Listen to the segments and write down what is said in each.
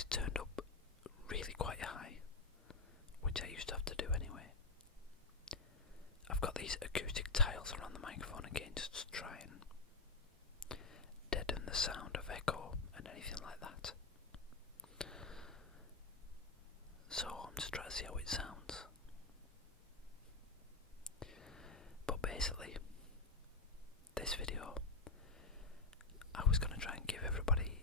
is turned up really quite high, which I used to have to do anyway. I've got these acoustic tiles around the microphone again just to try and deaden the sound of echo and anything like that. So I'm just trying to see how it sounds. But basically, this video, I was going to try and give everybody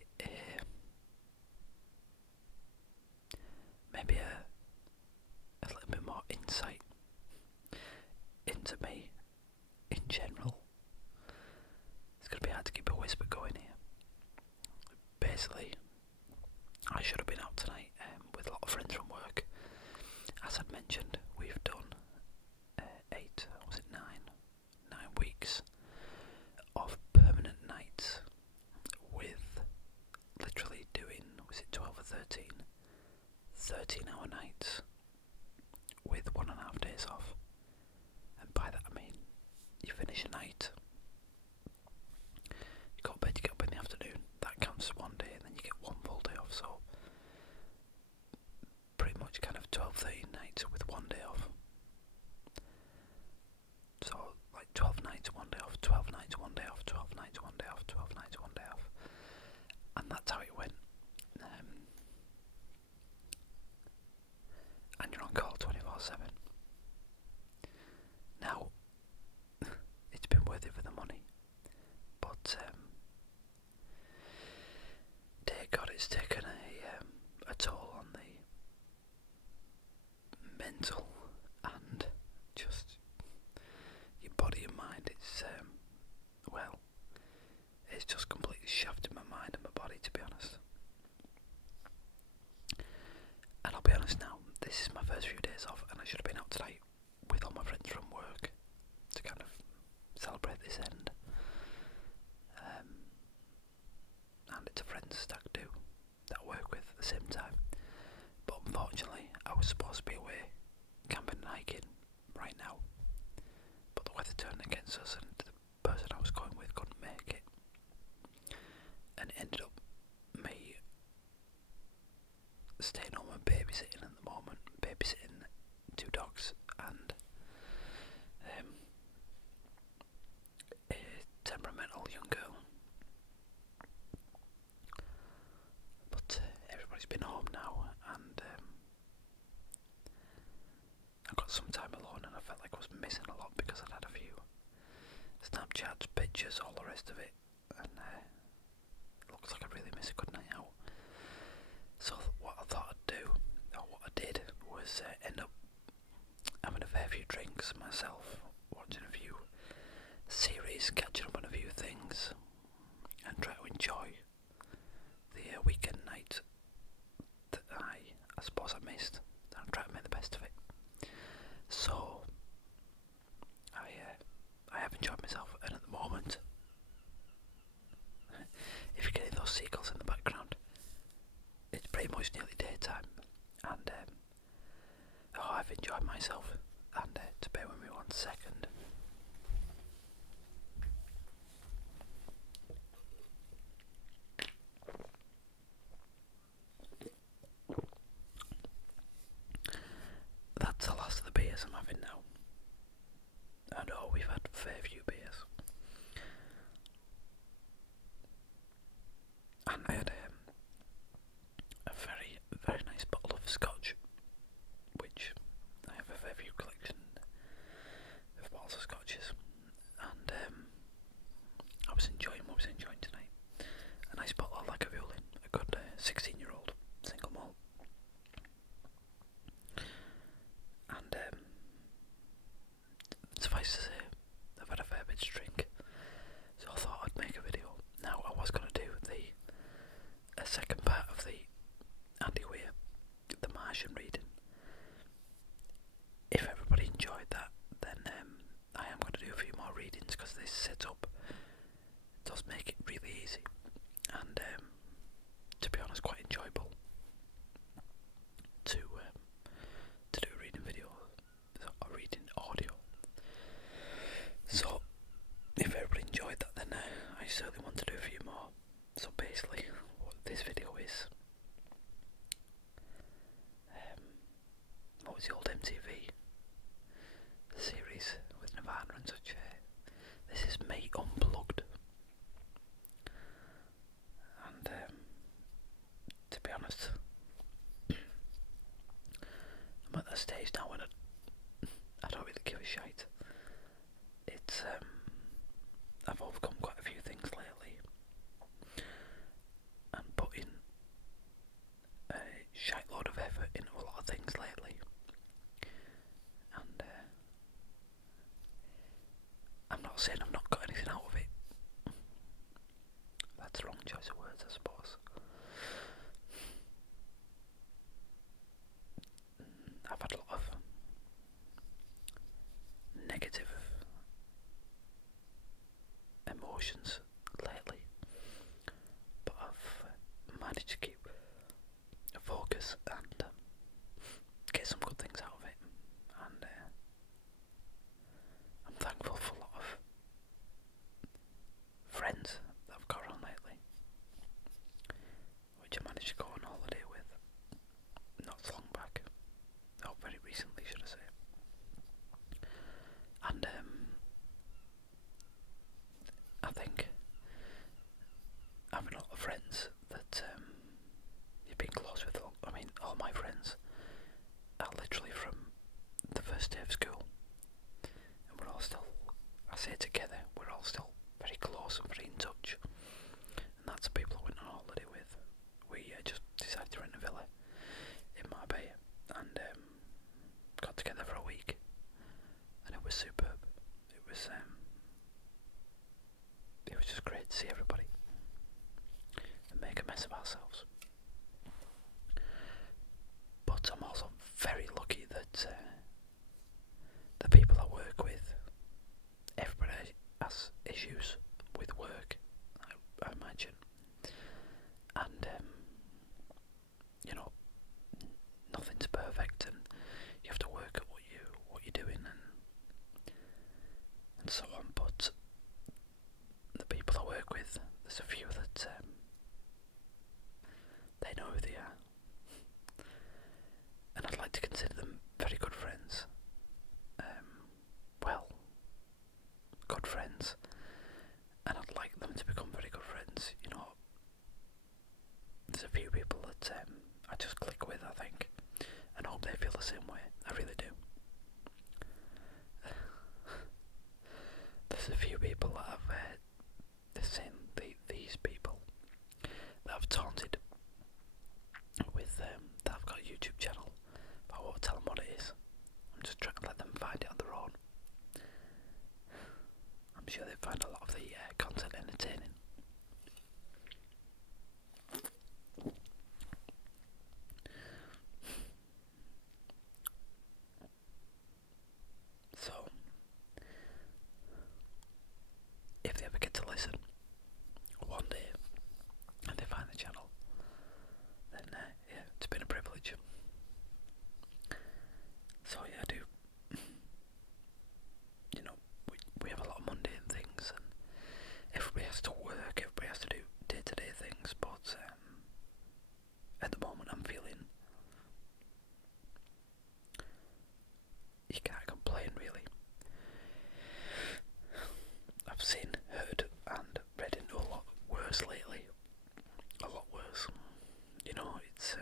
maybe a little bit more insight into me in general. It's going to be hard to keep a whisper going here. Basically, I should have been out tonight with a lot of friends from work. As I'd mentioned, we've done 9 weeks of permanent nights with literally doing, was it 12 or 13-hour nights with 1.5 days off. And by that I mean you finish a night, you go to bed, you get up in the afternoon, that counts as one day, and then you get one full day off. So pretty much kind of 12-13 nights with one day off. So like 12 nights, one day off, 12 nights, one day off, 12 nights, one day off, 12 nights, one day off. And that's how it went. And you're on call 24/7. Now, it's been worth it for the money, but dear God, it's taken a toll on the mental and just your body and mind. It's it's just completely shafted my mind and my body, to be honest. And I'll be honest now, this is my first few days off, and I should have been out tonight with all my friends from work to kind of celebrate this end. And it's a friend's stag do that I work with at the same time. But unfortunately, I was supposed to be away camping and hiking right now, but the weather turned against us, and the person I was going with couldn't make it. And it ended up me staying home and babysitting at the moment, babysitting 2 dogs and a temperamental young girl. But everybody's been home now, and I got some time alone, and I felt like I was missing a lot because I'd had a few Snapchats, pictures, all the rest of it, and it looks like I really miss a good night out. So what I thought I'd do, or what I did, was end up having a fair few drinks myself, watching a few series, catching up on a few things, and try to enjoy the weekend night that I suppose I missed, and try to make the best of it. So I have enjoyed myself, and at the moment, if you're getting those seagulls in the background, it's pretty much nearly daytime, and I've enjoyed myself. And to bear with me 1 second. That's the last of the beers I'm having now. I know we've had a fair few beers, and I had a very, very nice bottle of scotch, which I have a fair few collection of bottles of scotches, and I was enjoying what I was enjoying tonight. A nice bottle of Lagavulin, a good 16-year-old single malt, and suffice to say, I've had a fair bit to drink, so I thought I'd make a video. Now, I was going to do a second part of the Andy Weir, the Martian reading. If everybody enjoyed that, then I am going to do a few more readings, because this setup does make it really easy, and to be honest, quite enjoyable to do a reading video, or reading audio. So if everybody enjoyed that, then I certainly want to do a few more. So basically, what this video is honest, I'm at that stage now when I don't really give a shite. It's I've overcome quite a few things lately, and put in a shite load of effort into a lot of things lately, and I'm not saying I've not got anything out of it. That's the wrong choice of words, I suppose. I've had a lot of negative emotions lately, but I've managed to keep a focus and get some good things out of it, and I'm thankful for a lot of friends that I've got around lately, which I managed to go on holiday with not so long back, very recently should I say, and I think having a lot of friends that you've been close with, I mean all my friends are literally from the first day of school, and we're all still, I say together, we're all still very close and very in touch, and that's the people I went on holiday with. We just decided to rent a villa in Marbella and got together for a week, and it was superb. It was just great to see everybody and make a mess of ourselves. But I'm also very lucky that the people I work with, everybody has issues with work, I imagine, and you know, nothing's perfect, and you have to work at what you're doing and so on. But the people I work with, there's a few that they know who they are, and I'd like to consider them very good friends. Good friends, and I'd like them to become very good friends. You know, there's a few people that I just click with, I think, and hope they feel the same way. I really do. There's a few people that I've seen these people that I've taunted with that I've got a YouTube channel, but I won't tell them what it is. I'm just trying to let them find it on their own. I'm sure they find a lot of the content entertaining. So, if they ever get to listen one day and they find the channel, then yeah, it's been a privilege. So yeah, I do. You know, we have a lot of mundane things, and everybody has to work, everybody has to do day-to-day things, but at the moment I'm feeling you can't complain really. I've seen, heard and read into a lot worse lately. A lot worse. You know, it's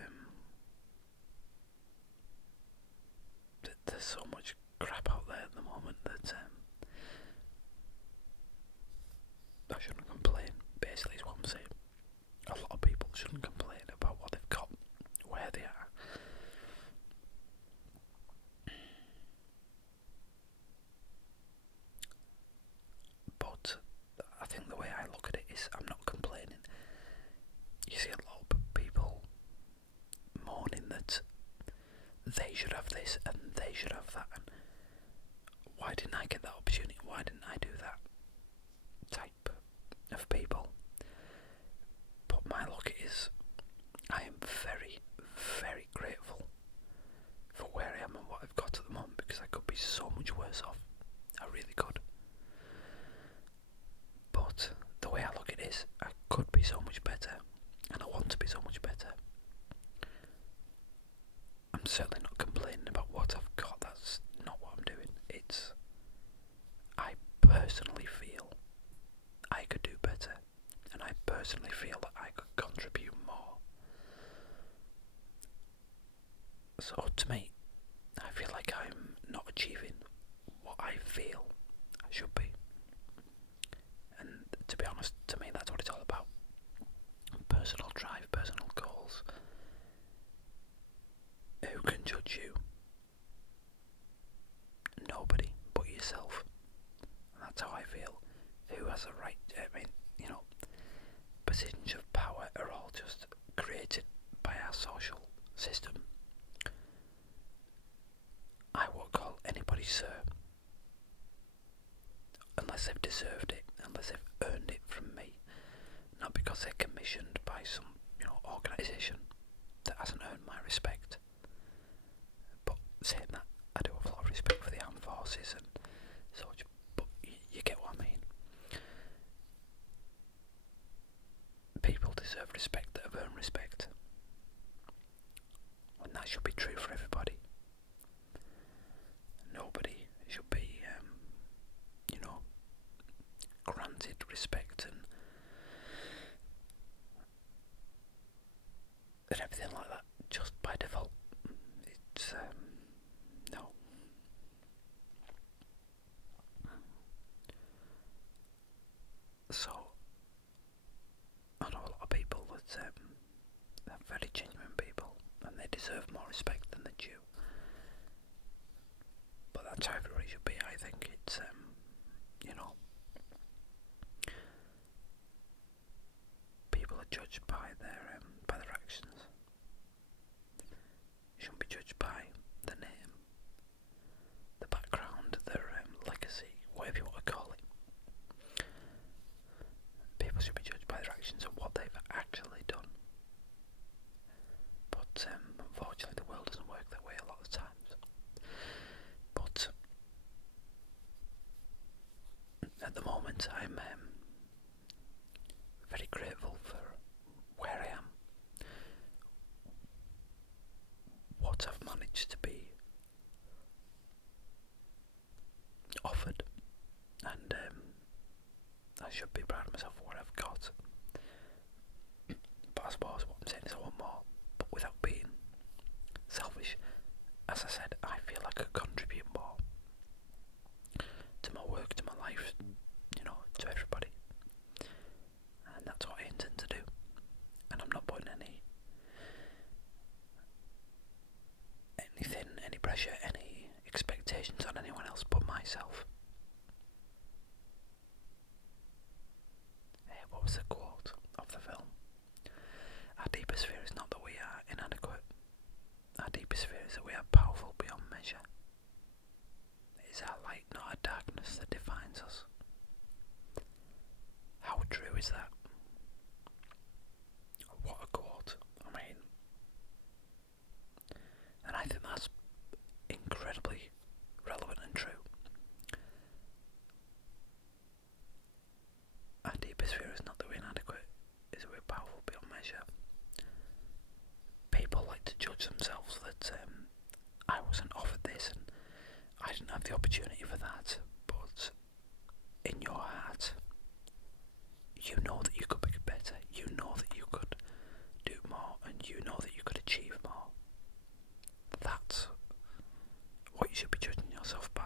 there's so much crap out there at the moment that I shouldn't complain, basically is what I'm saying. A lot of people shouldn't complain about what they've got, where they are. But I think the way I look at it is I'm not complaining. You see a lot of people moaning that they should have this and they should have that, and why didn't I get that opportunity, why didn't I do that, type of people. But my look is, I am very, very grateful for where I am and what I've got at the moment, because I could be so much worse off. I really could. But the way I look at it is, I could be so much better, and I want to be so much better. I'm certainly not complaining about what I've got, that's not what I'm doing. I personally So to me, I feel like I'm not achieving what I feel I should be. And to be honest, to me that's what it's all about. Personal drive, personal goals. Who can judge you? Nobody but yourself. And that's how I feel. Who has a right? I mean, positions of power are all just created by our social system. I won't call anybody sir unless they've deserved it, unless they've earned it from me, not because they're commissioned by some organisation that hasn't earned my respect. But saying that, I do have a lot of respect for the armed forces and such, but you get what I mean. People deserve respect that have earned respect, and that should be true for everybody. Nobody should be, granted respect and everything like that just by default. It's no. So I know a lot of people that are very genuine people, and they deserve more respect than they do. But that's how everybody should be. I think it's people are judged by their actions. You shouldn't be judged by the name, the background, their legacy, whatever you want to call it. People should be judged by their actions and what they've actually done. But unfortunately the world doesn't work that way a lot of times. But at the moment I'm very grateful for where I am, what I've managed to be offered, and I should be proud of myself for what I've got. But I suppose what I'm saying is I want more, but without being selfish. As I said, I feel I could contribute more to my work, to my life, to everybody. And that's what I intend to do. And I'm not putting any pressure, any expectations on anyone else but myself. What was the quote of the film? Our deepest fear is not that we are inadequate. Our deepest fear is that we are powerful beyond measure. It is our light, not our darkness, that defines us. How true is that? What a quote. I mean, and I think that's incredibly relevant and true. Our deepest fear is not that we're inadequate, is that we're powerful beyond measure. People like to judge themselves that I wasn't offered this and I didn't have the opportunity for that, but in your heart, you know that you could be better, you know that you could do more, and you know that you could achieve more. That's what you should be judging yourself by.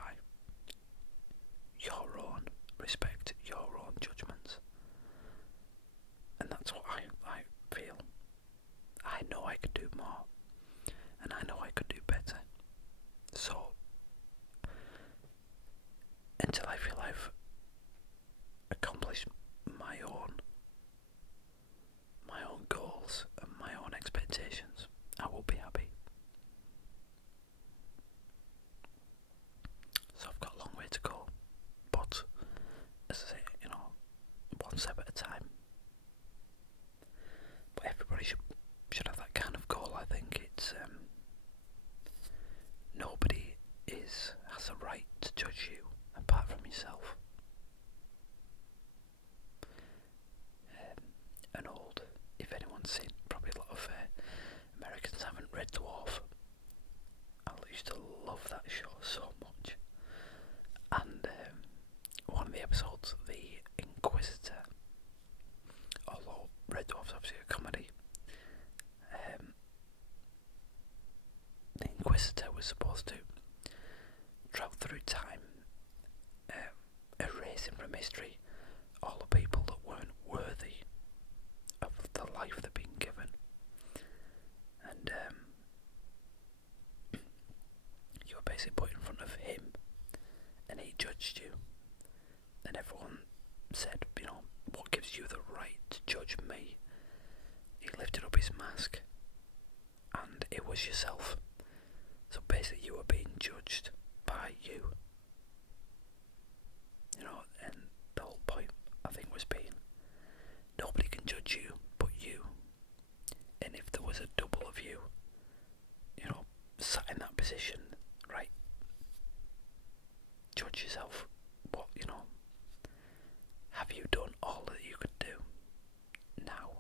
Your own respect, your own judgments. And that's what I feel. I know I could do more, and I know I could do better. So, until I feel I've accomplished my own goals and my own expectations, I will be happy. So I've got a long way to go, but as I say, one step at a time. But everybody should have that kind of goal. I think it's nobody has a right to judge you apart from yourself. If anyone's seen, probably a lot of Americans haven't read Dwarf. I used to love that show so much. And one of the episodes, the Inquisitor, although Red Dwarf's obviously a comedy, the solicitor was supposed to travel through time, erasing from history all the people that weren't worthy of the life they've been given. And you were basically put in front of him, and he judged you. And everyone said, what gives you the right to judge me? He lifted up his mask, and it was yourself. So basically you were being judged by you. And the whole point, I think, was being, nobody can judge you but you. And if there was a double of you, sat in that position, right, judge yourself. What, have you done all that you could do? Now,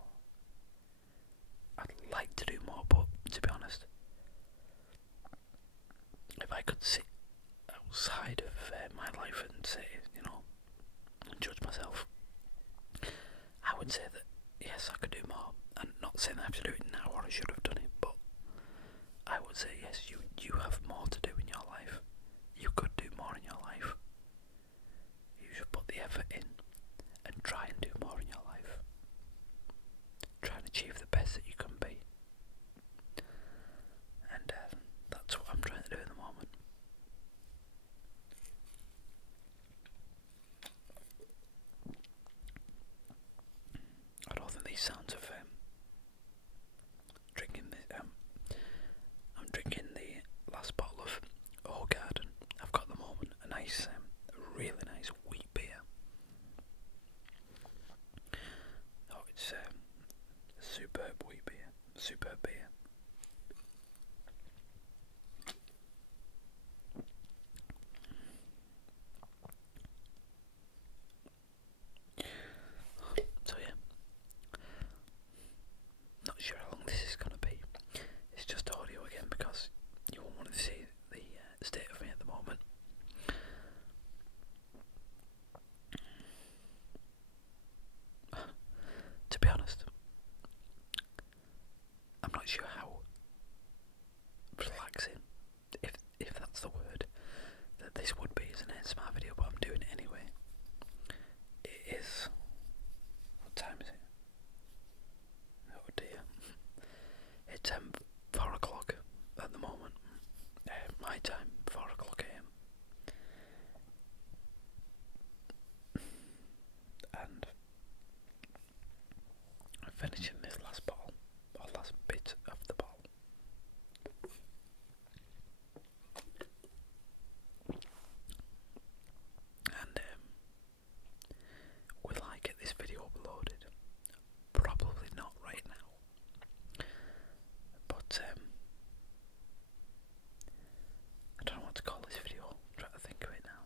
I'd like to do more, but to be honest, if I could sit outside of my life and say, and judge myself, I would say that yes, I could do more. And not saying I have to do it now or I should have done it, but I would say yes, you have more to do in your life. You could do more in your life. You should put the effort in and try and do more in your life. Try and achieve the best that you can be. And that's what I'm trying to do at the moment. I don't think these sounds of drinking the I'm drinking the last bottle of Garden. I've got at the moment a nice, really nice wheat beer. Oh, it's a superb wheat beer. Superb beer. So yeah, not sure how long this is going to be. It's just audio again because you won't want to see the state of me at the moment. To be honest, I'm not sure how relaxing, if that's the word, that this would be as an ASMR video, but I'm doing it anyway. It is. What time is it? Oh dear. It's 4 o'clock at the moment. My time, 4 o'clock AM. And I'm finishing this last bottle, or last bit of the bottle. And will I get this video uploaded? Probably not right now. But I don't know what to call this video. I'm trying to think of it now.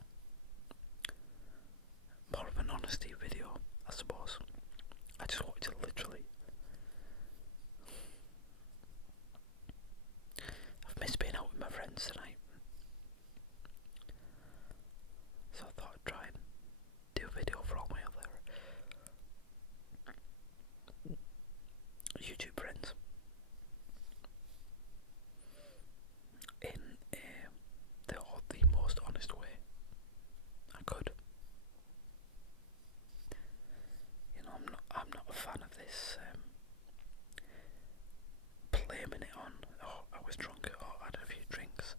More of an honesty video, I suppose. I just wanted to literally. I've missed being out with my friends tonight. So I thought I'd try and do a video for all my other YouTube friends in the most honest way I could. I'm not a fan of this blaming it on, oh, I was drunk, or I had a few drinks,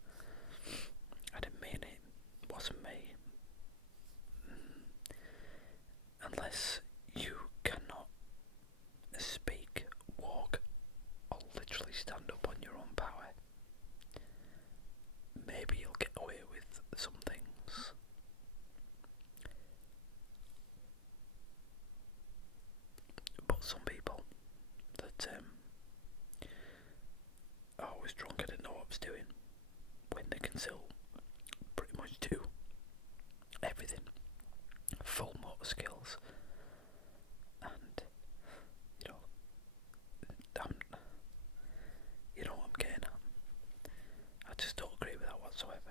I didn't mean it, wasn't me. Unless you cannot speak, walk, or literally stand up on your own power, maybe you'll get away with some things. But some people that I was drunk, I didn't know what I was doing, when they can still pretty much do everything, full motor skills, and I'm, what I'm getting at. I just don't agree with that whatsoever.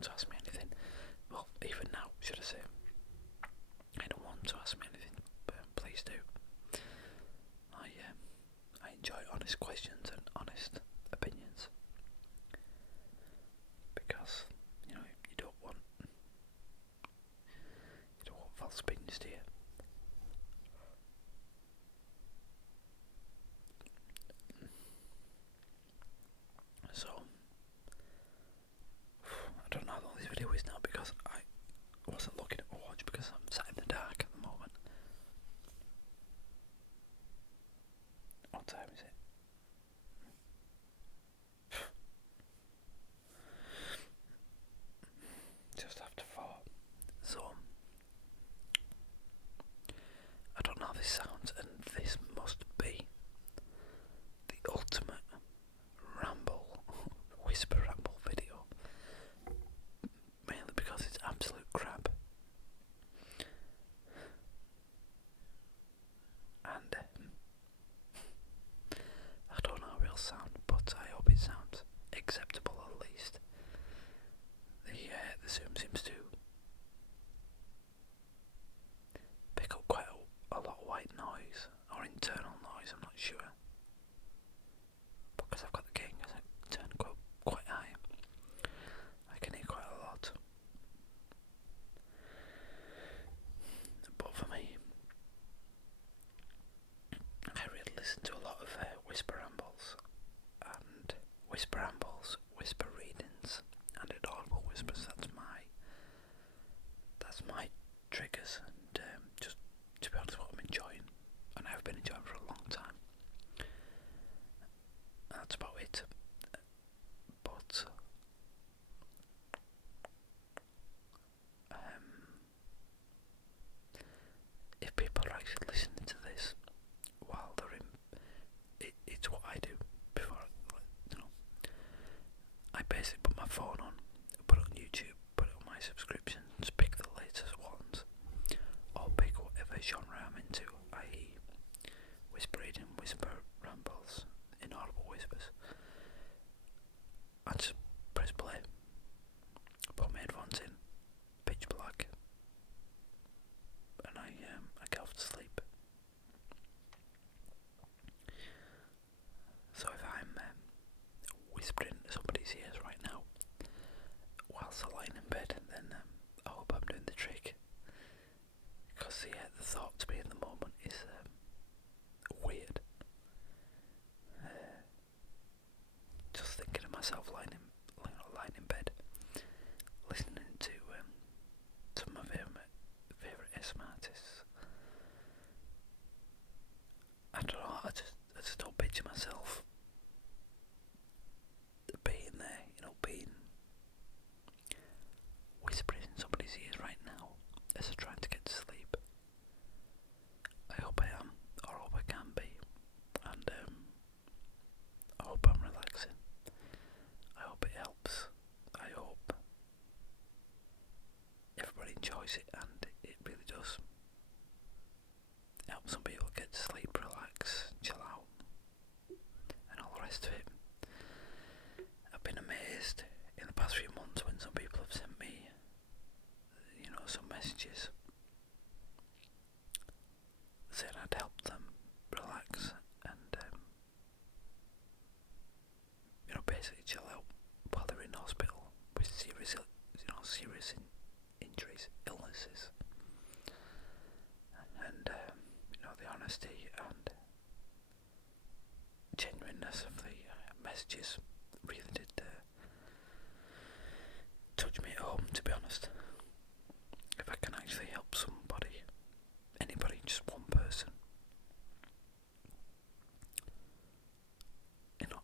want to ask me anything, well, even now, should I say, anyone want to ask me anything, please do. I enjoy honest questions and honest opinions, because you don't want false opinions, do you? So I don't know how long this video is now, because I wasn't looking at my watch because I'm sat in the dark at the moment. What time is it? Just after 4. So I don't know how this sounds, and this must be the ultimate ramble, whisper ramble video, mainly because it's absolute crap. And I don't know how it'll sound, but I hope it sounds acceptable at least. The Zoom seems to pick up quite a lot of white noise, or internal noise, I'm not sure. Because I've got the gain turned quite high, I can hear quite a lot. But for me, I really listen to a lot of whisper rambles, whisper readings, and inaudible whispers. That's my triggers, and just to be honest, what I'm enjoying, and I've been enjoying for a long time. That's about it. But if people are actually listening to this while they're in, it's what I do before. I basically put my phone on, put it on YouTube, put it on my subscriptions, pick the latest ones, or pick whatever genre I'm into, i.e. whisper reading, whisper rambles, inaudible whispers. I just press play, put my headphones in, pitch black, and I go off to sleep. So if I'm whispering to somebody's ears right now whilst they're lying in bed, then I hope I'm doing the trick, because the thought to me in the moment is weird. Just thinking of myself lying in bed, listening to some of my favourite SM artists. I don't know, I just don't picture myself being there, being whispering in somebody's ears right now as they're trying to get to sleep. I hope I am, or I hope I can be, and I hope I'm relaxing. I hope it helps. I hope everybody enjoys it, and it really does help some people get to sleep, relax, chill out, and all the rest of it. I've been amazed in the past few months when some people have sent me, some messages saying I'd help them relax and, basically chill out while they're in hospital with serious injuries, illnesses, and the honesty and genuineness of the messages really did touch me at home, to be honest. If I can actually help somebody, anybody, just one person,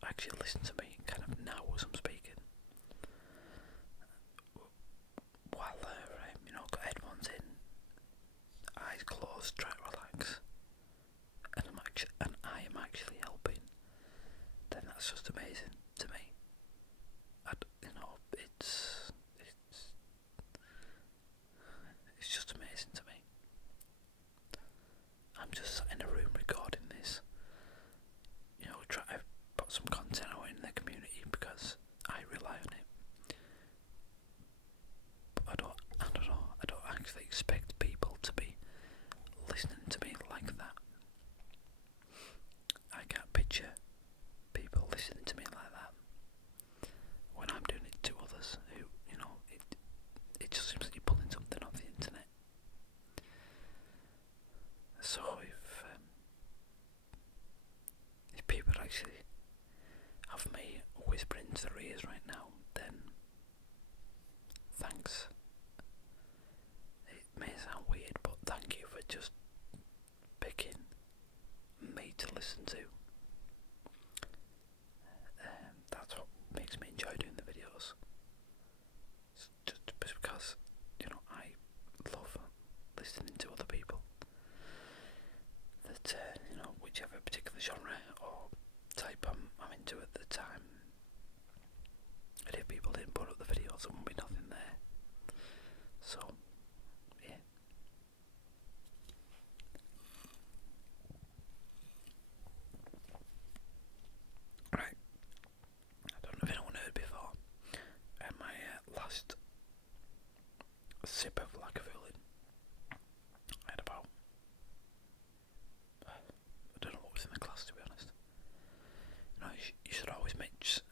actually listen to me kind of now as I'm speaking, while they're, got headphones in, eyes closed, try to relax, and I am actually helping, then that's just amazing to me. It's just amazing to me. I'm just sat in a room recording this, try to put some content out in the community because I rely on it. whispering into their ears right now, then thanks. It may sound weird, but thank you for just picking me to listen to. That's what makes me enjoy doing the videos. It's just because, I love listening to other people. That, whichever particular genre or type I'm into at the time. And if people didn't put up the videos, there wouldn't be nothing there. So, yeah. Right. I don't know if anyone heard before. My last sip of Lagavulin, I had about, I don't know what was in the glass, to be honest. You should always mix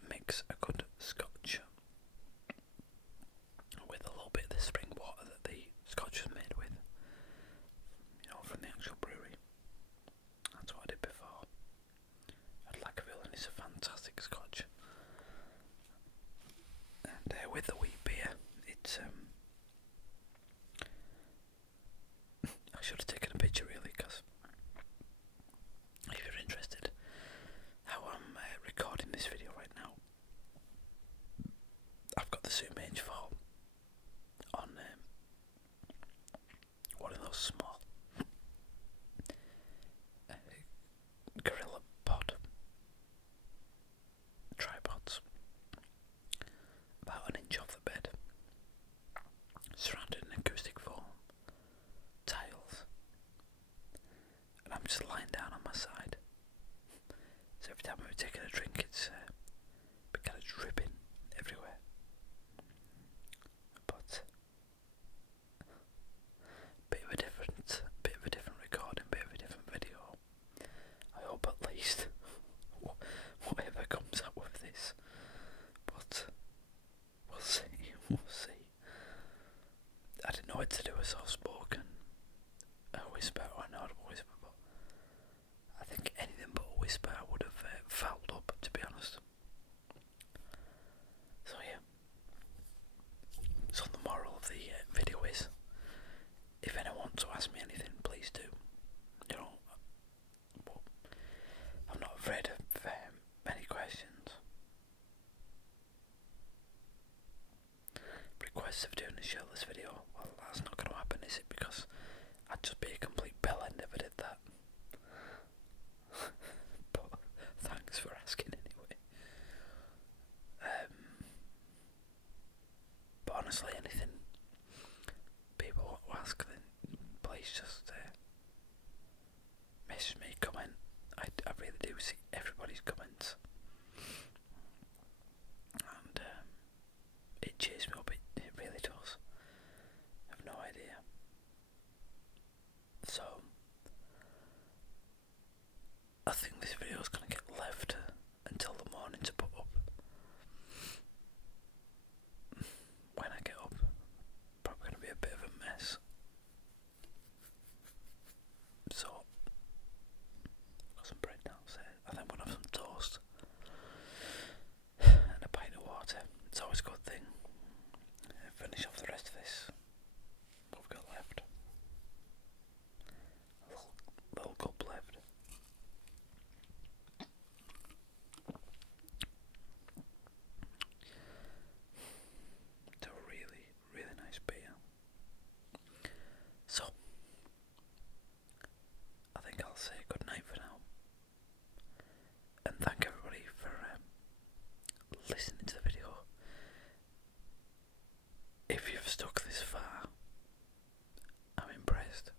a good scotch with a little bit of the spring water that the scotch is made with, from the actual brewery. That's what I did before. And Lagavulin is a fantastic scotch. And with the wheat beer, it's I should have taken a picture really, because if you're interested how I'm recording this video right now, I've got the Zoom H4 on one of those small gorilla pod tripods, about an inch off the bed, surrounded in acoustic foam tiles, and I'm just lying down on my side. So every time I'm taking a drink, it's kind of dripping everywhere. But bit of a different recording, bit of a different video. I hope at least whatever comes out with this. But we'll see. I didn't know what to do a soft spoken, a whisper or an audible whisper, but I think anything but a whisper would have fouled up, to be honest. So yeah. So the moral of the video is, if anyone wants to ask me anything, please do. I'm not afraid of many questions. Requests of doing a shirtless video, well, that's not going to happen, is it? Because I'd just be a complete bellend if I did that. But thanks for asking anyway. But honestly, anything people want to ask, then please just message me, comment. I really do see everybody's comments, and it cheers me up. It really does. I have no idea. So I think this video is going to get left until the morning to put up. When I get up, probably going to be a bit of a mess. So I've got some bread downstairs. I think I'm going to have some toast and a pint of water. It's always a good thing. Finish off the rest of this. What we've got left. A little cup left. It's a really, really nice beer. So I think I'll say good night for now. And thank everybody for listening to the video. If you've stuck this far, I'm impressed.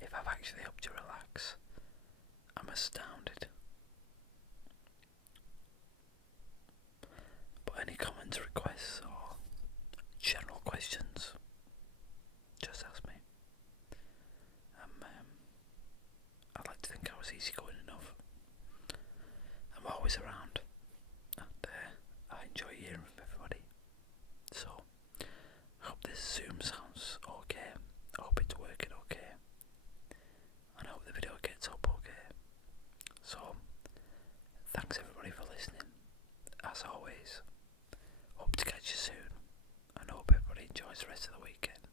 If I've actually helped you relax, I'm astounded. But any comments, requests, or general questions, just ask me. I'd like to think I was easygoing enough. I'm always around, and I enjoy hearing from everybody. So, I hope this Zoom sounds okay. I hope it's working okay. And I hope the video gets up okay. So, thanks everybody for listening. as always, hope to catch you soon, and hope everybody enjoys the rest of the weekend.